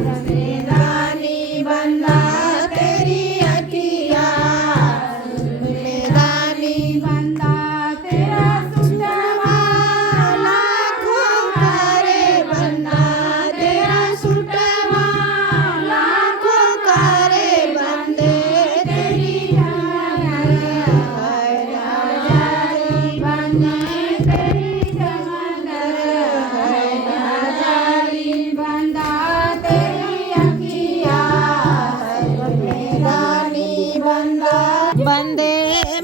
रानी बंदा तेरी अखिया रानी बंदा तेरा सुटवा लाखों करे बंदा तेरा सुटवा लाखों करे बंदे तेरी राजारी बंदे तेरी समंदर है राजारी बंदा तेरी अखिया रानी बंदा बंदे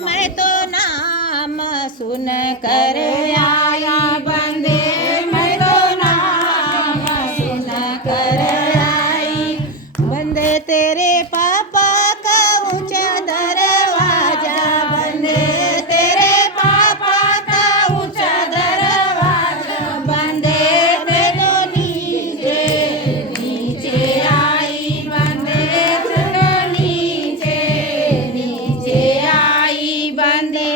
मैं तो नाम सुन कर आया बंदे मैं तो नाम सुन कर आई बंदे तेरे पापा का ऊंचा दरवाजा बंदे तेरे पापा का ऊंचा दरवाजा बंदे ते तो नीचे नीचे आई बंदे ते तो नीचे नीचे आई बंदे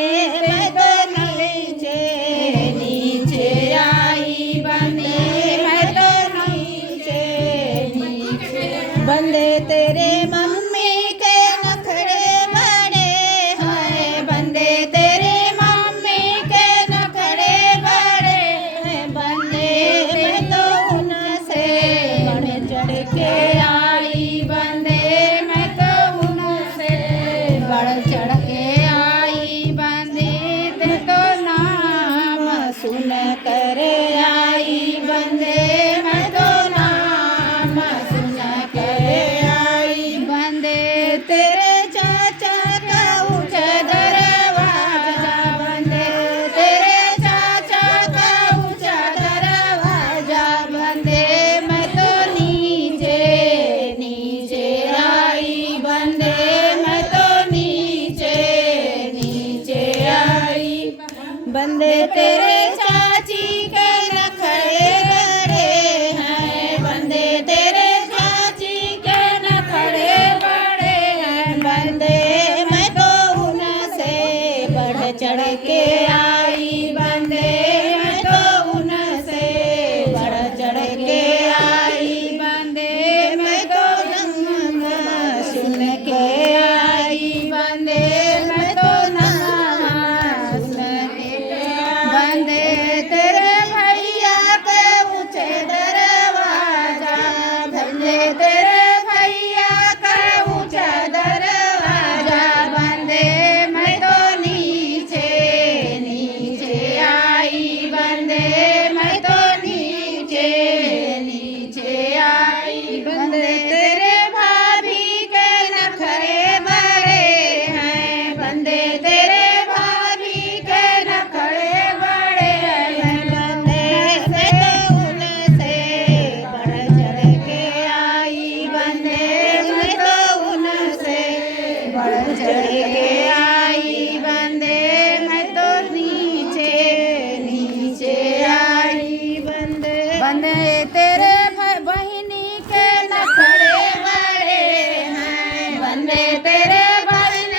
मैं तो नीचे नीचे आई बंदे मैं तो नीचे नीचे बंदे तेरे मम्मी के नखरे बड़े हैं बंदे तेरे मम्मी के नखरे बड़े हैं बंदे मैं तो उनसे बढ़ चढ़ के आई बंदे मैं तो उनसे बढ़ चढ़ के आई बंदे ते तो नाम सुन कर आई बंदे मैं तो नाम सुन कर आई बंदे तेरे चाचा का ऊंचा दरवाजा बंदे तेरे चाचा का ऊंचा दरवाजा बंदे मैं तो नीचे नीचे आई बंदे मैं तो नीचे नीचे आई बंदे तेरे चाची के नखरे बड़े हैं बंदे तेरे चाची के नखरे बड़े हैं बंदे मैं तो उनसे बढ़ चढ़ के आई बंदे मैं तो उनसे बढ़ चढ़ के आई बंदे मैं तो नाम सुन के आई बंदे मैं तो नाम सुन के बंदे तेरे भैया के ऊंचे दरवाजा बंदे तेरे भैया के ऊंचा दरवाजा बंदे मैं तो नीचे नीचे आई बंदे मैं तो नीचे नीचे आई बंदे तेरे भाभी के नखरे बड़े हैं बंदे तेरे भाभी के नखरे बड़े हैं बंदे मैं तो उनसे बढ़ चढ़ के आई बंदे मैं तो उनसे बढ़ चढ़ के आई बंदे मैं तो नीचे नीचे आई बंदे बंदे तेरे बहिनी के नखरे बड़े हैं बंदे तेरे बहन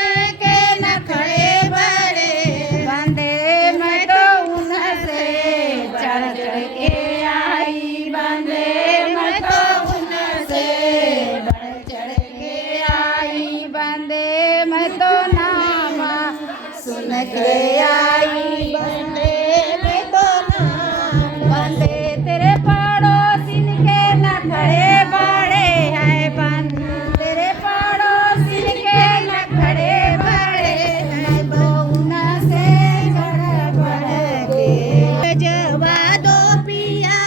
के नखरे बड़े बंदे मैं तो उनसे चढ़ चढ़ के आई बंदे मैं तो उनसे बढ़ चढ़ के आई बंदे मैं तो नाम सुन के आई बंदे मैं तो नाम बंदे तेरे पड़ोसिन के नखरे बड़े हैं बंदे तेरे पड़ोसिन के नखरे बड़े हैं तो उनसे चढ़ बढ़ के भेजवा दो पिया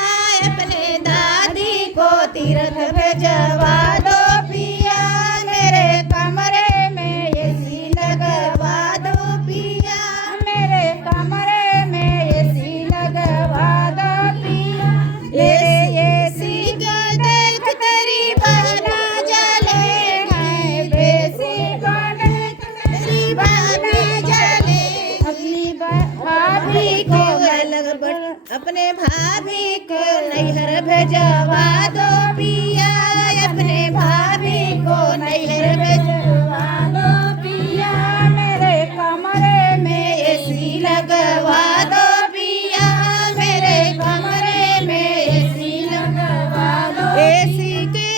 अपने दादी को तीर्थ भेजवा दो पिया मेरे कमरे में एसी लगवा दो पिया मेरे कमरे में एसी लगवा दो पिया एसी को देख तेरी बहना जले हैं बेसी को देख तेरी बहना जले अपनी भाभी को अलग अपने भाभी को नैहर भेजवा दो पिया अपने भाभी को नैहर भेजवा दो पिया मेरे कमरे में एसी लगवा दो पिया मेरे कमरे में एसी लगवा दो एसी के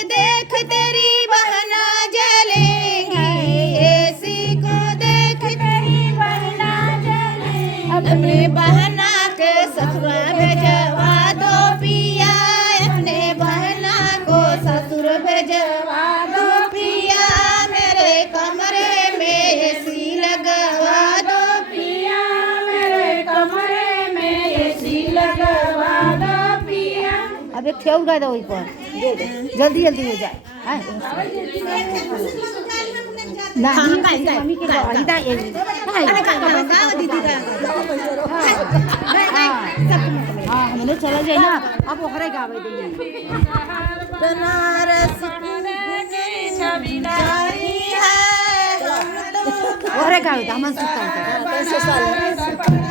ठेऊ का दो पर जल्दी जल्दी हो जाए हैं ना मम्मी के इधर हाँ मैंने चला जाए ना अब वो हरे गावे देंगे बनारस की जारी है वो हरे गावे दामन सुता है